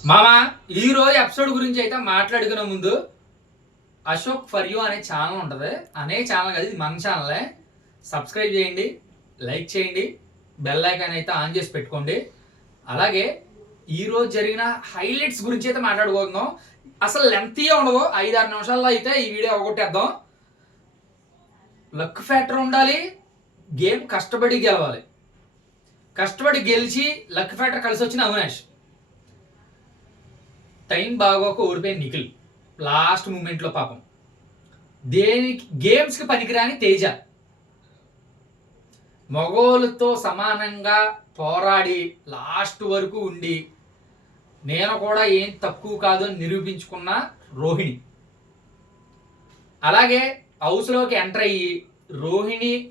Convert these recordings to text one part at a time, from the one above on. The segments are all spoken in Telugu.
మామా ఈ రోజు ఎపిసోడ్ గురించి అయితే మాట్లాడుకునే ముందు అశోక్ ఫర్ యూ అనే ఛానల్ ఉంటుంది. అనే ఛానల్ కాదు ఇది మన ఛానలే సబ్స్క్రైబ్ చేయండి లైక్ చేయండి బెల్ ఐకాన్ అయితే ఆన్ చేసి పెట్టుకోండి. అలాగే ఈ రోజు జరిగిన హైలైట్స్ గురించి అయితే మాట్లాడుకుందాం అసలు లెంతీగా ఉండదు ఐదు ఆరు నిమిషాల్లో అయితే ఈ వీడియో ఒకటేద్దాం లక్ ఫ్యాక్టర్ ఉండాలి గేమ్ కష్టపడి గెలవాలి. కష్టపడి గెలిచి లక్ ఫ్యాక్టర్ కలిసి వచ్చిన అవినాష్. టైం బాగోక ఓడిపోయిన నిఖిల్. లాస్ట్ మూమెంట్లో పాపం. దేనికి గేమ్స్కి పనికిరాని తేజ. మగోళ్ళతో సమానంగా పోరాడి లాస్ట్ వరకు ఉండి నేను కూడా ఏం తక్కువ కాదు అని నిరూపించుకున్న రోహిణి. అలాగే హౌస్లోకి ఎంటర్ అయ్యి రోహిణి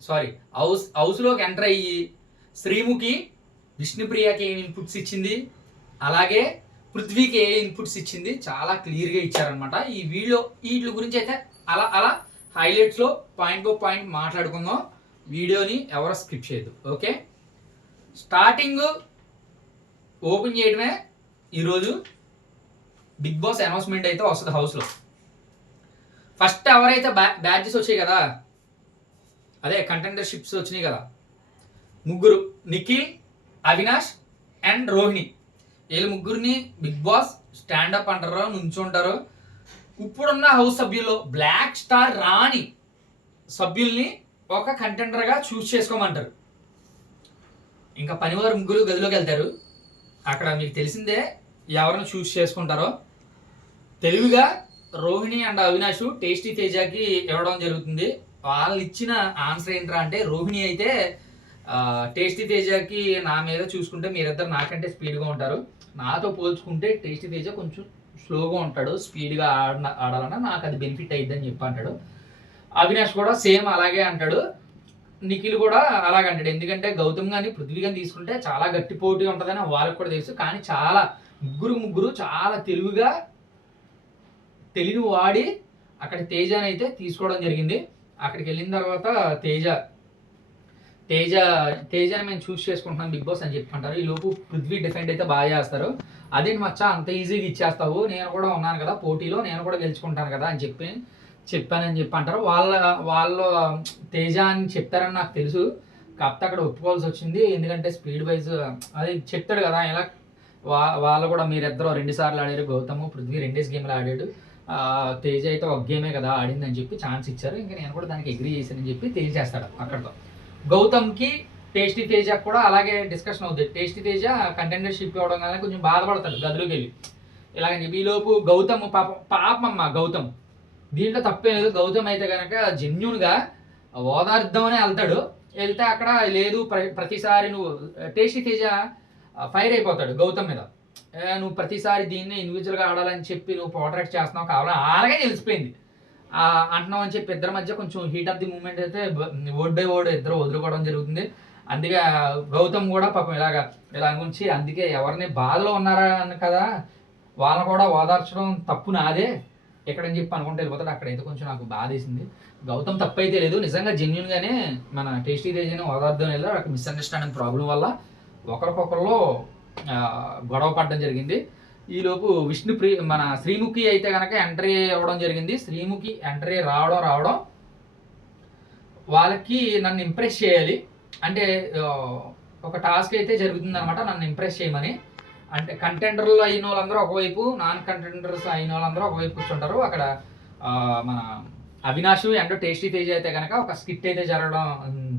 సారీ హౌస్ హౌస్లోకి ఎంటర్ అయ్యి శ్రీముఖి విష్ణుప్రియకి ఇన్పుట్స్ ఇచ్చింది? అలాగే పృథ్వీకి ఏ ఇన్పుట్స్ ఇచ్చింది? చాలా క్లియర్గా ఇచ్చారనమాట ఈ వీడియో వీటి గురించి అయితే అలా అలా హైలైట్స్లో పాయింట్ బై పాయింట్ మాట్లాడుకుందాం. వీడియోని ఎవరు స్కిప్ చేయదు ఓకే స్టార్టింగ్ ఓపెన్ చేయడమే ఈరోజు బిగ్ బాస్ అనౌన్స్మెంట్ అయితే వస్తుంది హౌస్లో ఫస్ట్ ఎవరైతే బ్యా బ్యాచెస్ వచ్చాయి కదా? అదే కంటెండర్షిప్స్ వచ్చినాయి కదా. ముగ్గురు నిఖిల్ అవినాష్ అండ్ రోహిణి. వీళ్ళు ముగ్గురిని బిగ్ బాస్ స్టాండప్ అంటారు నుంచుంటారు. ఇప్పుడున్న హౌస్ సభ్యుల్లో బ్లాక్ స్టార్ రాని సభ్యుల్ని ఒక కంటెండర్గా చూస్ చేసుకోమంటారు. ఇంకా పనివారు ముగ్గురు గదిలోకి వెళ్తారు. అక్కడ మీకు తెలిసిందే ఎవరిని చూస్ చేసుకుంటారో. తెలివిగా రోహిణి అండ్ అవినాష్ టేస్టీ తేజాకి ఇవ్వడం జరుగుతుంది. వాళ్ళు ఇచ్చిన ఆన్సర్ ఏంట్రా అంటే రోహిణి అయితే టేస్టీ తేజకి నా మీద చూసుకుంటే మీరిద్దరు నాకంటే స్పీడ్గా ఉంటారు. నాతో పోల్చుకుంటే టేస్టీ తేజ కొంచెం స్లోగా ఉంటాడు స్పీడ్గా ఆడ ఆడాలన్నా నాకు అది బెనిఫిట్ అయ్యిద్దని చెప్పి అంటాడు. అవినాష్ కూడా సేమ్ అలాగే అంటాడు. నిఖిల్ కూడా అలాగే అంటాడు. ఎందుకంటే గౌతమ్ గాని పృథ్వీ కానీ తీసుకుంటే చాలా గట్టి పోటీ ఉంటుందని వాళ్ళకి కూడా తెలుసు. కానీ చాలా ముగ్గురు ముగ్గురు చాలా తెలివిగా తెలివి వాడి అక్కడ తేజని అయితే తీసుకోవడం జరిగింది. అక్కడికి వెళ్ళిన తర్వాత తేజ తేజ తేజని మేము చూస్ చేసుకుంటున్నాం బిగ్ బాస్ అని చెప్పి అంటారు ఈ లోపు పృథ్వీ డిఫెండ్ అయితే బాగా చేస్తారు. అదేంటి మచ్చా అంత ఈజీగా ఇచ్చేస్తావు? నేను కూడా ఉన్నాను కదా పోటీలో నేను కూడా గెలుచుకుంటాను కదా అని చెప్పి చెప్పానని చెప్పి అంటారు వాళ్ళ వాళ్ళు తేజ అని చెప్తారని నాకు తెలుసు. కాకపోతే అక్కడ ఒప్పుకోవాల్సి వచ్చింది. ఎందుకంటే స్పీడ్ వైజ్ అది చెప్తాడు కదా. ఇలా వా వాళ్ళు కూడా మీరిద్దరు రెండు సార్లు ఆడారు. గౌతమ్ పృథ్వీ రెండేసి గేమ్లు ఆడాడు. తేజ అయితే ఒక గేమే కదా ఆడిందని చెప్పి ఛాన్స్ ఇచ్చారు. ఇంకా నేను కూడా దానికి అగ్రీ చేశానని చెప్పి తేజ చేస్తాడు అక్కడతో. గౌతమ్కి టేస్టీ తేజ కూడా అలాగే డిస్కషన్ అవుతుంది టేస్టీ తేజ కంటెండర్షిప్ ఇవ్వడం కానీ కొంచెం బాధపడతాడు గదిలోకి వెళ్ళి ఇలాగని చెప్పి ఈలోపు గౌతమ్ పాప పాపమ్మ గౌతమ్. దీంట్లో తప్పే లేదు. గౌతమ్ అయితే కనుక జెన్యున్గా ఓదార్థమనే వెళ్తాడు. వెళ్తే అక్కడ లేదు ప్ర- ప్రతిసారి నువ్వు టేస్టీ తేజ ఫైర్ అయిపోతాడు గౌతమ్ మీద. నువ్వు ప్రతిసారి దీన్ని ఇండివిజువల్గా ఆడాలని చెప్పి నువ్వు పోర్ట్రేట్ చేస్తున్నావు కావాలని అలాగే తెలిసిపోయింది. ఆ, అని చెప్పి ఇద్దరి మధ్య కొంచెం హీట్ ఆఫ్ ది మూమెంట్ అయితే ఓడ్ బై ఓడ్ ఇద్దరు వదులుకోవడం జరుగుతుంది. అందుకే గౌతమ్ కూడా పాపం ఇలాగా ఇలా గురించి అందుకే ఎవరిని బాధలో ఉన్నారా అని కదా వాళ్ళని కూడా ఓదార్చడం తప్పు నాదే. ఎక్కడని చెప్పి అనుకుంటే వెళ్ళిపోతాడు. అక్కడైతే కొంచెం నాకు బాధ వేసింది. గౌతమ్ తప్పు అయితే లేదు. నిజంగా జెన్యున్గానే మన టేస్టీ తేజని ఓదార్థం వెళ్ళారు అక్కడ మిస్అండర్స్టాండింగ్ ప్రాబ్లం వల్ల ఒకరికొకరిలో గొడవ పడడం జరిగింది. ఈలోపు విష్ణుప్రి మన శ్రీముఖి అయితే కనుక ఎంట్రీ ఇవ్వడం జరిగింది. శ్రీముఖి ఎంట్రీ రావడం రావడం వాళ్ళకి నన్ను ఇంప్రెస్ చేయాలి. అంటే ఒక టాస్క్ అయితే జరుగుతుంది అనమాట నన్ను ఇంప్రెస్ చేయమని. అంటే కంటెండర్లు అయిన వాళ్ళందరూ ఒకవైపు నాన్ కంటెండర్స్ అయిన వాళ్ళందరూ ఒకవైపు కూర్చుంటారు. అక్కడ మన అవినాష్ అండ్ టేస్టీ తేజ్ అయితే కనుక ఒక స్కిట్ అయితే జరగడం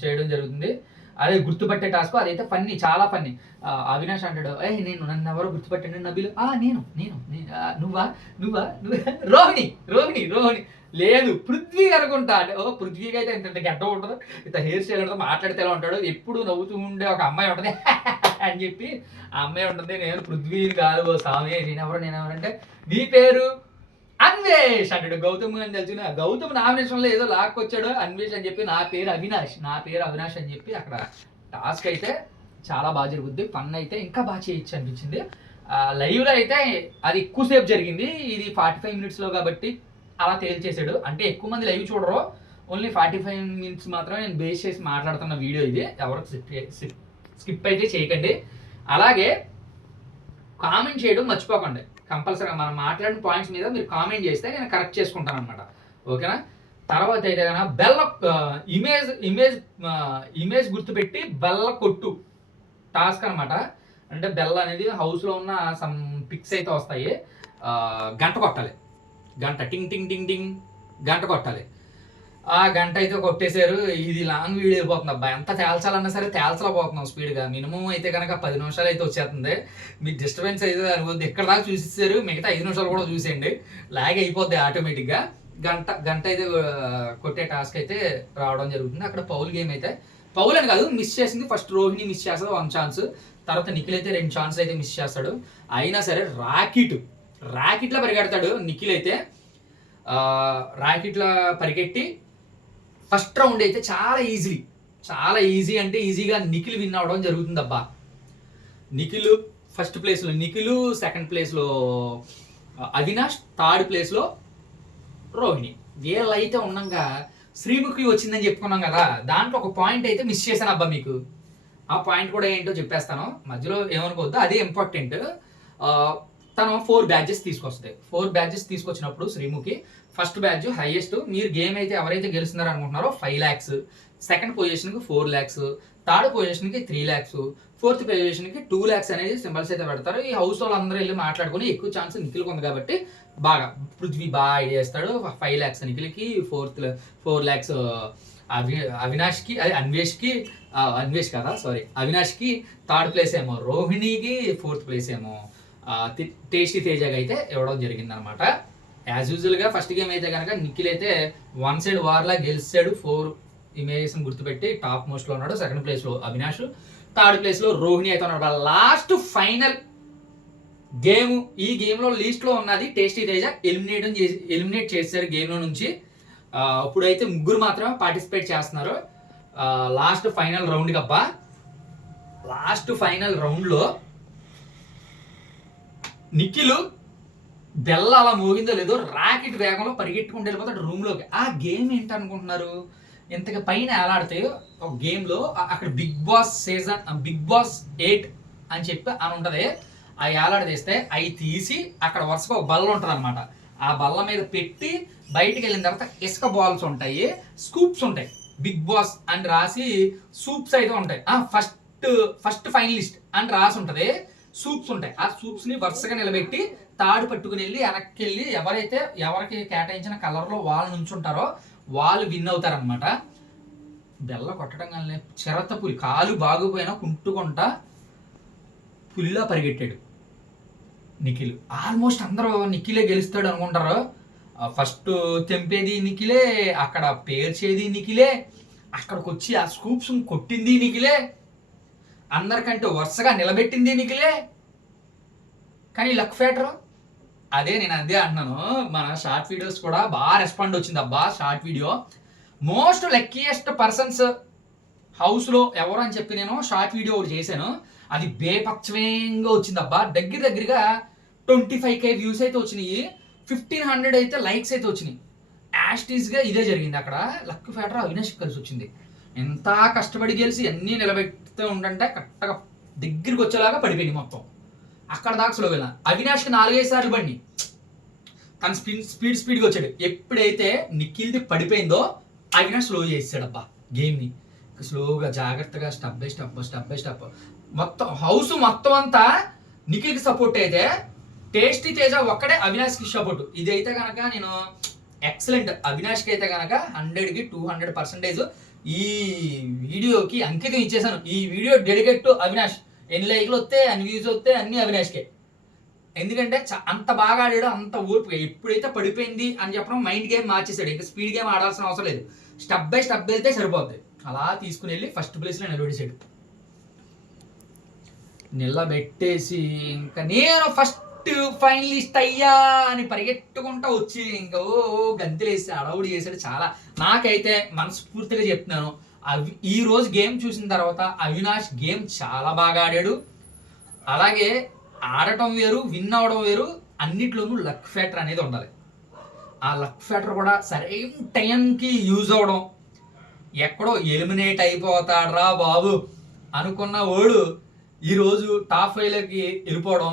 చేయడం జరుగుతుంది. అదే గుర్తుపట్టే టాస్క్ అదైతే ఫన్నీ చాలా ఫన్నీ అవినాష్ అంటాడు ఏ నేను నన్ను ఎవరు గుర్తుపట్టండి నబీలు. ఆ నేను నేను నువ్వా నువ్వా నువ్వా? రోహిణి రోహిణి రోహిణి. లేదు పృథ్వీ అనుకుంటా అంటే ఓ పృథ్వీకి అయితే ఇంత గడ్డ ఉంటుంది ఇంత హెయిర్ స్టైల్ ఉంటుంది మాట్లాడితే ఎలా ఉంటాడు? ఎప్పుడు నవ్వుతూ ఉండే ఒక అమ్మాయి ఉంటుంది. అని చెప్పి ఆ అమ్మాయి ఉంటుంది నేను పృథ్వీ కాదు ఓ స్వామి నేను ఎవరు నేను ఎవరంటే నీ పేరు అన్వేష్ అంటాడు. గౌతమ్ అని తెలుసు గౌతమ్ నామినేషన్లో ఏదో లాక్కొచ్చాడు. అన్వేష్ అని చెప్పి నా పేరు అవినాష్. నా పేరు అవినాష్ అని చెప్పి అక్కడ టాస్క్ అయితే చాలా బాగా జరుగుద్ది. ఫన్ అయితే ఇంకా బాగా చేయొచ్చు అనిపించింది. లైవ్లో అయితే అది ఎక్కువసేపు జరిగింది. ఇది ఫార్టీ ఫైవ్ మినిట్స్లో కాబట్టి అలా తేల్చేసాడు అంటే ఎక్కువ మంది లైవ్ చూడరు. ఓన్లీ ఫార్టీ ఫైవ్ మినిట్స్ మాత్రమే నేను బేస్ చేసి మాట్లాడుతున్న వీడియో ఇది. ఎవరు స్కిప్ అయితే చేయకండి. అలాగే కామెంట్ చేయడం మర్చిపోకండి. కంపల్సరీగా మనం మాట్లాడిన పాయింట్స్ మీద మీరు కామెంట్ చేస్తే నేను కరెక్ట్ చేసుకుంటాను అనమాట ఓకేనా? తర్వాత అయితే కనుక బెల్ల ఇమేజ్ ఇమేజ్ ఇమేజ్ గుర్తుపెట్టి బెల్ల కొట్టు. టాస్క్ అనమాట అంటే బెల్ల అనేది హౌస్లో ఉన్న సమ్ పిక్స్ అయితే వస్తాయి. గంట కొట్టాలి. గంట. టింగ్ టింగ్ టింగ్ టింగ్. గంట కొట్టాలి. ఆ గంట అయితే కొట్టేశారు. ఇది లాంగ్ వీడియో అయిపోతుంది అబ్బా. ఎంత తేల్చాలన్నా సరే తేల్చలేకపోతున్నాం స్పీడ్గా. మినిమం అయితే కనుక పది నిమిషాలు అయితే వచ్చేస్తుంది. మీకు డిస్టర్బెన్స్ అయితే అనుకోద్ది ఎక్కడ దాకా చూసేసారు. మిగతా ఐదు నిమిషాలు కూడా చూసేయండి. లాగ్ అయిపోద్ది ఆటోమేటిక్గా. గంట గంట అయితే కొట్టే టాస్క్ అయితే రావడం జరుగుతుంది. అక్కడ పౌల్ గేమ్ అయితే పౌల్ అని కాదు మిస్ చేసింది. ఫస్ట్ రోహిణి మిస్ చేస్తుంది. One chance. తర్వాత నిఖిల్ అయితే రెండు ఛాన్స్ అయితే మిస్ చేస్తాడు. అయినా సరే రాకెట్ రాకెట్లో పరిగెడతాడు నిఖిల్ అయితే. రాకెట్లో పరిగెట్టి ఫస్ట్ రౌండ్ అయితే చాలా ఈజీ. చాలా ఈజీ అంటే ఈజీగా నిఖిల్ విన్ అవడం జరుగుతుంది అబ్బా నిఖిల్ ఫస్ట్ ప్లేస్లో నిఖిల్ సెకండ్ ప్లేస్లో అవినాష్ థర్డ్ ప్లేస్లో రోహిణి. వీళ్ళైతే ఉండంగా శ్రీముఖి వచ్చిందని చెప్పుకున్నాం కదా దాంట్లో ఒక పాయింట్ అయితే మిస్ చేశాను అబ్బా మీకు. ఆ పాయింట్ కూడా ఏంటో చెప్పేస్తాను. మధ్యలో ఏమనుకోవద్దు అదే ఇంపార్టెంట్. తను ఫోర్ బ్యాచెస్ తీసుకొస్తుంది. ఫోర్ బ్యాచెస్ తీసుకొచ్చినప్పుడు శ్రీముఖి ఫస్ట్ బ్యాచ్ హైయెస్ట్. మీరు గేమ్ అయితే ఎవరైతే గెలుస్తున్నారో అనుకుంటున్నారో ఫైవ్ ల్యాక్స్ సెకండ్ పొజిషన్కి ఫోర్ ల్యాక్స్ థర్డ్ పొజిషన్కి త్రీ ల్యాక్స్ ఫోర్త్ పొజిషన్కి టూ ల్యాక్స్ అనేది సింబల్స్ అయితే పెడతారు. ఈ హౌస్ వాళ్ళు అందరూ వెళ్ళి మాట్లాడుకొని ఎక్కువ ఛాన్స్ నిఖిల్కి ఉంది కాబట్టి బాగా పృథ్వీ బాగా ఐడియా చేస్తాడు ఫైవ్ ల్యాక్స్ నిఖిల్కి ఫోర్త్ ఫోర్ ల్యాక్స్ అవి అవినాష్కి అది అన్వేష్కి అన్వేష్ కదా సారీ అవినాష్కి థర్డ్ ప్లేస్ ఏమో రోహిణికి ఫోర్త్ ప్లేస్ ఏమో టేస్టీ తేజకి అయితే ఇవ్వడం జరిగిందనమాట యాజ్ యూజువల్గా ఫస్ట్ గేమ్ అయితే కనుక నిఖిల్ అయితే వన్ సైడ్ వార్లా గెలిచాడు. ఫోర్ ఇమేజెస్ గుర్తుపెట్టి టాప్ మోస్ట్లో ఉన్నాడు. సెకండ్ ప్లేస్లో అవినాష్. థర్డ్ ప్లేస్లో రోహిణి అయితే ఉన్నాడు. లాస్ట్ ఫైనల్ గేమ్ ఈ గేమ్లో లీస్ట్లో ఉన్నది టేస్టీ తేజ ఎలిమినేట్ చేసి ఎలిమినేట్ చేశారు గేమ్లో నుంచి. ఇప్పుడైతే ముగ్గురు మాత్రమే పార్టిసిపేట్ చేస్తున్నారు. లాస్ట్ ఫైనల్ రౌండ్ కప్ప లాస్ట్ ఫైనల్ రౌండ్లో నిఖిల్ బెల్ల అలా మోగిందో లేదో రాకెట్ వేగంలో పరిగెట్టుకుంటూ వెళ్ళిపోతాడు రూమ్లోకి ఆ గేమ్ ఏంటనుకుంటున్నారు? ఇంతగా పైన ఎలాడితే ఒక గేమ్లో అక్కడ Bigg Boss season Bigg Boss eight అని చెప్పి అని ఉంటుంది. ఆ ఏలాడదీస్తే అవి తీసి అక్కడ వరుసగా ఒక బల్ల ఉంటుంది అనమాట ఆ బల్ల మీద పెట్టి బయటికి వెళ్ళిన తర్వాత ఇసుక బాల్స్ ఉంటాయి స్కూప్స్ ఉంటాయి. బిగ్ బాస్ అని రాసి సూప్స్ అయితే ఉంటాయి. ఫస్ట్ ఫస్ట్ ఫైనలిస్ట్ అని రాసి ఉంటుంది. సూప్స్ ఉంటాయి. ఆ సూప్స్ని వరుసగా నిలబెట్టి తాడు పట్టుకుని వెళ్ళి వెనక్కి వెళ్ళి ఎవరైతే ఎవరికి కేటాయించిన కలర్లో వాళ్ళు నుంచుంటారో వాళ్ళు విన్ అవుతారనమాట బెల్ల కొట్టడం కానీ చిరత పులి కాలు బాగుపోయినా కుంటుకుంటా పులిలా పరిగెట్టాడు నిఖిల్. ఆల్మోస్ట్ అందరూ నిఖిలే గెలుస్తాడు అనుకుంటారు. ఫస్ట్ తెంపేది నిఖిలే అక్కడ పేర్చేది నిఖిలే అక్కడికి వచ్చి ఆ స్కూప్స్ కొట్టింది నిఖిలే. అందరికంటే వరుసగా నిలబెట్టింది నీకులే కానీ లక్ ఫ్యాటర్ అదే నేను అదే అంటున్నాను. మన షార్ట్ వీడియోస్ కూడా బాగా రెస్పాండ్ వచ్చింది అబ్బా short video. Most luckiest persons హౌస్లో ఎవరు అని చెప్పి నేను షార్ట్ వీడియో ఒకటి చేశాను. అది బేపచ్చవేంగా వచ్చింది అబ్బా. దగ్గర దగ్గరగా ట్వంటీ ఫైవ్ కే వ్యూస్ అయితే వచ్చినాయి. ఫిఫ్టీన్ హండ్రెడ్ అయితే లైక్స్ అయితే వచ్చినాయి. యాస్టీస్గా ఇదే జరిగింది అక్కడ. లక్ ఫ్యాటర్ అవినాష్ కలిసి వచ్చింది. ఎంత కష్టపడి గెలిచి అన్నీ నిలబెట్టి నిలబెడుతూ ఉండంటే కరెక్ట్గా దగ్గరికి వచ్చేలాగా పడిపోయింది మొత్తం. అక్కడ దాకా స్లో వెళ్ళాను. అవినాష్కి నాలుగైదు సార్లు బండి తను స్పీడ్ స్పీడ్ స్పీడ్గా వచ్చాడు. ఎప్పుడైతే నిఖిల్ది పడిపోయిందో అవినాష్ స్లో చేసాడు అబ్బా గేమ్ని. స్లోగా జాగ్రత్తగా step by step step by step మొత్తం హౌస్ మొత్తం అంతా నిఖిల్కి సపోర్ట్ అయితే టేస్టీ తేజ ఒక్కడే అవినాష్కి సపోర్ట్ ఇదైతే కనుక నేను ఎక్సలెంట్ అవినాష్కి అయితే కనుక హండ్రెడ్కి టూ హండ్రెడ్ పర్సెంటేజ్ ఈ వీడియోకి అంకితం ఇచ్చేసాను ఈ వీడియో డెడికేట్ టు అవినాష్. ఎన్ని లైక్లు వస్తే అన్ని వ్యూస్ వస్తే అన్ని అవినాష్కే. ఎందుకంటే చ- అంత బాగా ఆడాడు అంత ఓర్పు ఎప్పుడైతే పడిపోయింది అని చెప్పడం మైండ్ గేమ్ మార్చేసాడు ఇంకా స్పీడ్ గేమ్ ఆడాల్సిన అవసరం లేదు. స్టెప్ బై స్టెప్ వెళ్తే సరిపోద్ది. అలా తీసుకుని వెళ్ళి ఫస్ట్ ప్లేస్లో నిలబడేసాడు నిలబెట్టేసి ఇంకా నేను ఫస్ట్ ఫైనలిస్ట్ అయ్యా అని పరిగెట్టుకుంటా వచ్చి ఇంకా ఓ ఓ గంతులేసి అడవుడు చేశాడు చాలా. నాకైతే మనస్ఫూర్తిగా చెప్తున్నాను. అవి ఈ రోజు గేమ్ చూసిన తర్వాత అవినాష్ గేమ్ చాలా బాగా ఆడాడు. అలాగే ఆడటం వేరు విన్ అవడం వేరు అన్నిట్లోనూ లక్ ఫ్యాక్టర్ అనేది ఉండాలి. ఆ లక్ ఫ్యాక్టర్ కూడా సరైన టైంకి యూజ్ అవడం ఎక్కడో ఎలిమినేట్ అయిపోతాడ్రా బాబు అనుకున్న వాడు ఈరోజు టాప్ ఫైవ్లోకి వెళ్ళిపోవడం.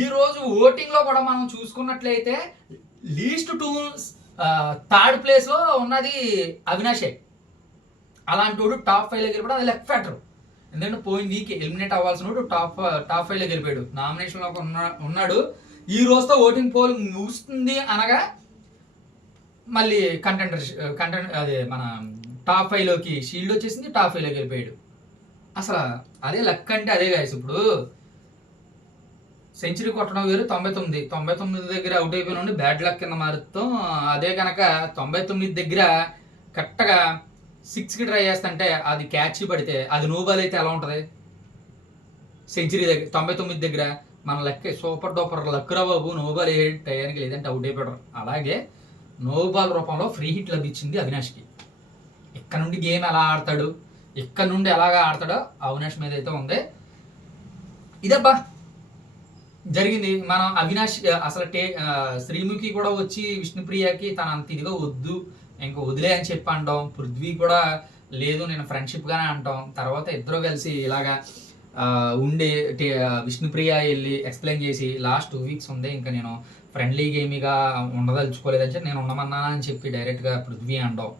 ఈరోజు ఓటింగ్లో ఓటింగ్లో కూడా మనం చూసుకున్నట్లయితే లీస్ట్ టూ థర్డ్ ప్లేస్లో ఉన్నది అవినాషే. అలాంటి వాడు టాప్ ఫైవ్లో గెలిపాడు అది లెఫ్ట్ ఫ్యాక్టర్ ఎందుకంటే పోయిన వీక్ ఎలిమినేట్ అవ్వాల్సిన వాడు టాప్ టాప్ ఫైవ్లో గెలిపాడు నామినేషన్లో ఉన్నాడు. ఈ రోజుతో ఓటింగ్ పోల్ ముగుస్తుంది అనగా మళ్ళీ కంటెంటర్ కంటెంట్ అదే మన టాప్ ఫైవ్లోకి షీల్డ్ వచ్చేసింది టాప్ ఫైవ్లోకి వెళ్ళిపోయాడు. అసలు అదే లక్ అంటే అదే కాదు ఇప్పుడు. సెంచరీ కొట్టడం వేరు తొంభై తొమ్మిది. తొంభై తొమ్మిది దగ్గర అవుట్ అయిపోయిన బ్యాడ్ లక్ కింద మారుతాం అదే కనుక తొంభై తొమ్మిది దగ్గర కరెక్ట్గా సిక్స్కి ట్రై చేస్తుంటే అది క్యాచ్ పడితే అది నో బాల్ అయితే ఎలా ఉంటుంది? సెంచరీ దగ్గర తొంభై తొమ్మిది దగ్గర మన లక్ సూపర్ డూపర్ లక్ రా బాబు నో బాల్ ఏ టయానికి లేదంటే అవుట్ అయిపోయారు అలాగే నో బాల్ రూపంలో ఫ్రీ హిట్ లభించింది అవినాష్కి. ఇక్కడ నుండి గేమ్ ఎలా ఆడతాడు? ఇక్కడ నుండి ఎలాగా ఆడతాడో అవినాష్ మీద అయితే ఉంది. ఇదబ్బా జరిగింది. మనం అవినాష్ అసలు టే శ్రీముఖి కూడా వచ్చి విష్ణుప్రియకి తన అంత ఇదిగా వద్దు ఇంకా వదిలే అని చెప్పి అంటాం. పృథ్వీ కూడా లేదు నేను ఫ్రెండ్షిప్గానే అంటాం. తర్వాత ఇద్దరు కలిసి ఇలాగా ఉండే ఉండి టే- విష్ణుప్రియ వెళ్ళి ఎక్స్ప్లెయిన్ చేసి లాస్ట్ టూ వీక్స్ ఉంది ఇంకా నేను ఫ్రెండ్లీ గేమిగా ఉండదలుచుకోలేదని చెప్పి నేను ఉండమన్నాను అని చెప్పి డైరెక్ట్గా పృథ్వీ అంటాం.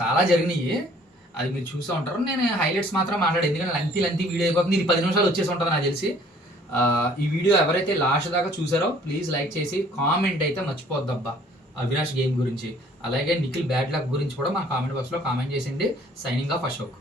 చాలా జరిగినాయి. అది మీరు చూసే ఉంటారు. నేను హైలైట్స్ మాత్రం మాట్లాడే ఎందుకంటే లెంతీ లెంతీ వీడియో అయిపోతుంది. ఇది పది నిమిషాలు వచ్చేసి ఉంటుంది నాకు తెలిసి. ఈ వీడియో ఎవరైతే లాస్ట్ దాకా చూసారో ప్లీజ్ లైక్ చేసి కామెంట్ అయితే మర్చిపోద్దబ్బా అవినాష్ గేమ్ గురించి. అలాగే నిఖిల్ బ్యాడ్ లక్ గురించి కూడా మా కామెంట్ బాక్స్లో కామెంట్ చేసింది సైనింగ్ ఆఫ్ అశోక్.